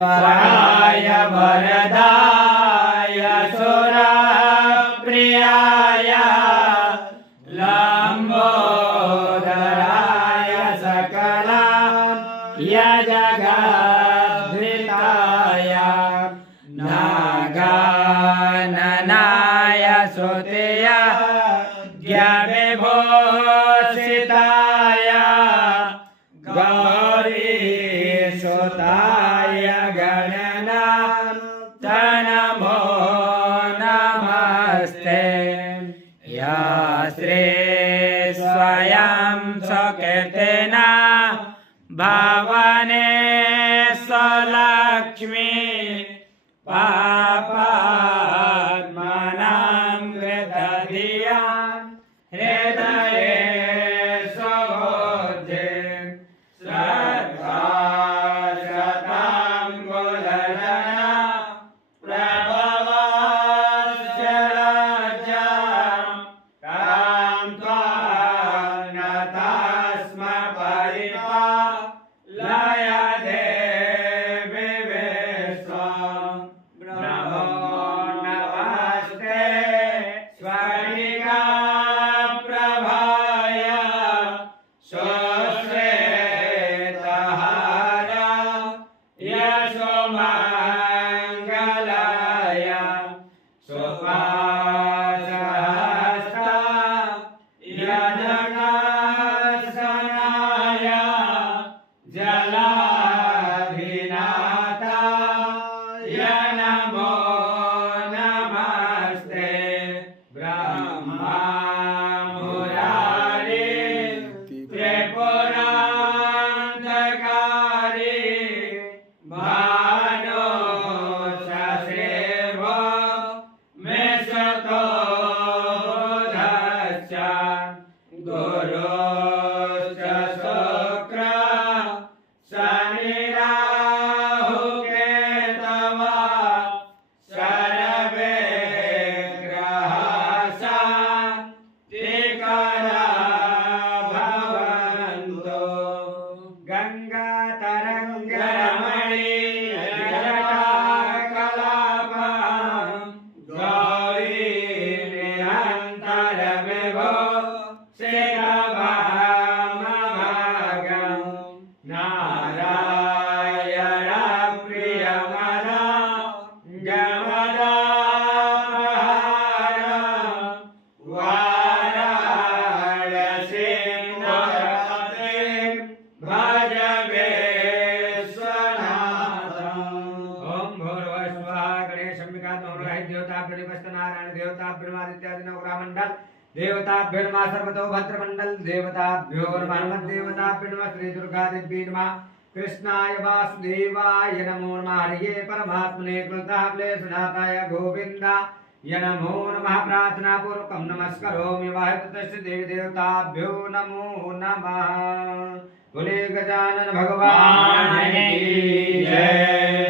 वराय वरदाय सुरप्रियाय लंबोदराय सकलाय जगद्धिताय नागाननाय श्रुतिय ज्ञविभूषिताय गौरीसुताय गणनाथ नमो नमस्ते। या श्री स्वयं सुकीर्तिना भवानी स्वलक्ष्मी पापात्मानां कृतधिया हृदये स्वबुद्धिं श्रद्धा शताङ्गुलजना प्रभवस्य लज्जां तां त्वां नतास्म परिपालय देवी विश्वं। नमो नमस्ते स्वर्णिका प्रभाय सुश्वेतहार यशोमङ्गलाय सुपाशहस्ता यजनासनाय जलाभिनाथाय नमो नमस्ते। ब्रह्मा मुरारी त्रिपुरान्तकारी भानो शशिभो मेषतो बुधश्च गुरुश्च शुक्रः शनिराहुकेतवः सर्वे ग्रहाः शान्तिकरा भवन्तु। गङ्गातरङ्गरमणीयजटाकलापं गौरीनिरन्तरविभो शिरभामभागं नारायणप्रियमदागमदापहारं वाराणसीपुरपतिं भज विश्वनाथम्। ओम भूर्भुवस्सुवः गणेशं विकातमोराय देवताभ्यो देवताभ्यो नवग्रहमण्डल देवताभ्यो नमः सर्वतो भद्रमण्डल देवताभ्यो नमः हनुमद्देवताभ्यो नमः श्री दुर्गादेवी नमः कृष्णाय वासुदेवाय नमो नमः हरिये परमात्मने कृताक्लेशनाथाय गोविन्दाय नमो नमः प्रार्थनापूर्वकं नमस्करोमि वायुपुत्रस्य देवी देवताभ्यो नमो नमः। बोले गजानन भगवान की जय।